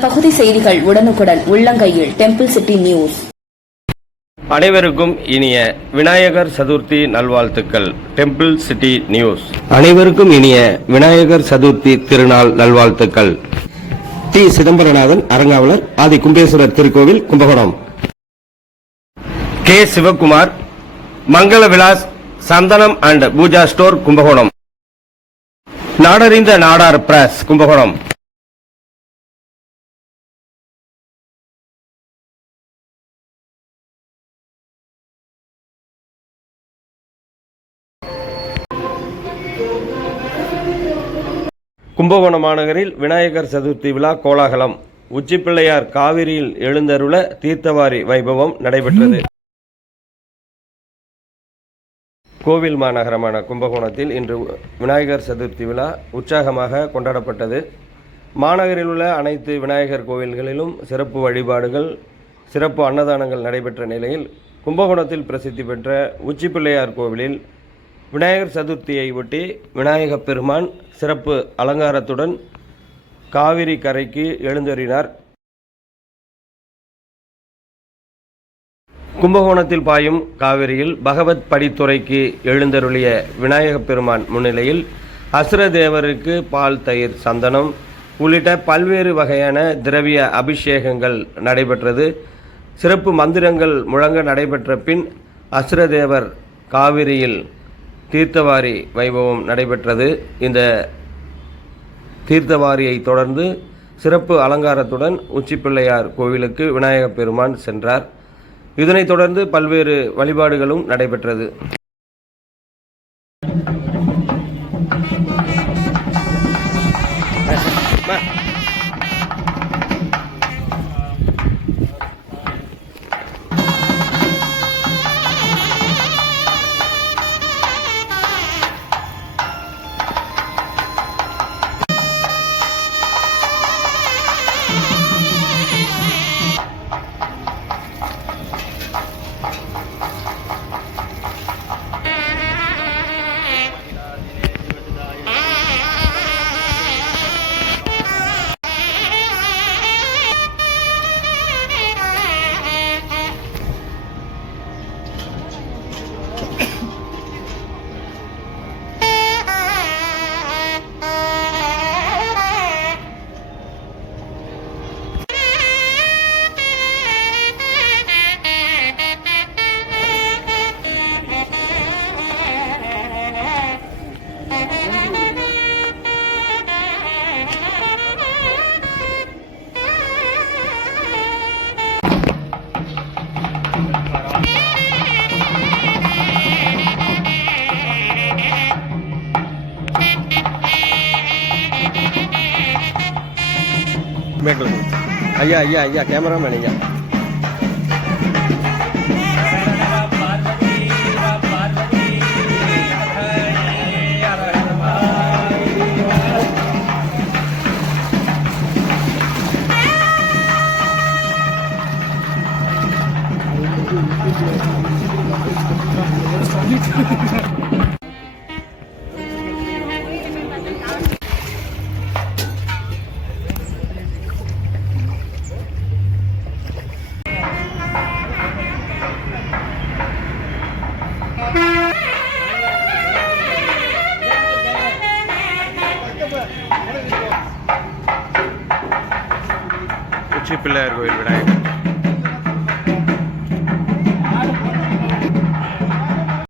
பகுதி செய்திகள் உடனுக்குடன் உள்ளங்கையில் டெம்பிள் சிட்டி நியூஸ். அனைவருக்கும் இனிய விநாயகர் சதுர்த்தி நல்வாழ்த்துக்கள். Temple city news. அனைவருக்கும் இனிய விநாயகர் சதுர்த்தி திருநாள் நல்வாழ்த்துக்கள். டி. சிதம்பரநாதன், அரங்காவலர், ஆதி கும்பேஸ்வரர் திருக்கோவில், Kumbakonam. K. Sivakumar, Mangala Vilas Santhanam and Pooja store, Kumbakonam. நாடறிந்த நாடார் பிரஸ், கும்பகோணம். கும்பகோணம் மாநகரில் விநாயகர் சதுர்த்தி விழா கோலாகலம். உச்சிப்பிள்ளையார் காவிரியில் எழுந்தருள தீர்த்தவாரி வைபவம் நடைபெற்றது. கோவில் மாநகரமான கும்பகோணத்தில் இன்று விநாயகர் சதுர்த்தி விழா உற்சாகமாக கொண்டாடப்பட்டது. மாநகரில் உள்ள அனைத்து விநாயகர் கோவில்களிலும் சிறப்பு வழிபாடுகள், சிறப்பு அன்னதானங்கள் நடைபெற்ற நிலையில் கும்பகோணத்தில் பிரசித்தி பெற்ற உச்சிப்பிள்ளையார் கோவிலில் விநாயகர் சதுர்த்தியை ஒட்டி விநாயகப் பெருமான் சிறப்பு அலங்காரத்துடன் காவிரி கரைக்கு எழுந்தருளினார். கும்பகோணத்தில் பாயும் காவிரியில் பகவத் படித்துறைக்கு எழுந்தருளிய விநாயகப் பெருமான் முன்னிலையில் அசுரதேவருக்கு பால், தயிர், சந்தனம் உள்ளிட்ட பல்வேறு வகையான திரவிய அபிஷேகங்கள் நடைபெற்றது. சிறப்பு மந்திரங்கள் முழங்க நடைபெற்ற பின் அசுரதேவர் காவிரியில் தீர்த்தவாரி வைபவம் நடைபெற்றது. இந்த தீர்த்தவாரியை தொடர்ந்து சிறப்பு அலங்காரத்துடன் உச்சிப்பிள்ளையார் கோவிலுக்கு விநாயகப் பெருமான் சென்றார். இதனைத் தொடர்ந்து பல்வேறு வழிபாடுகளும் நடைபெற்றது. ஐயா ஐயா ஐயா கேமராமேன் ஐயா. உச்சிப்பிள்ளையார் கோயில் விநாயகர்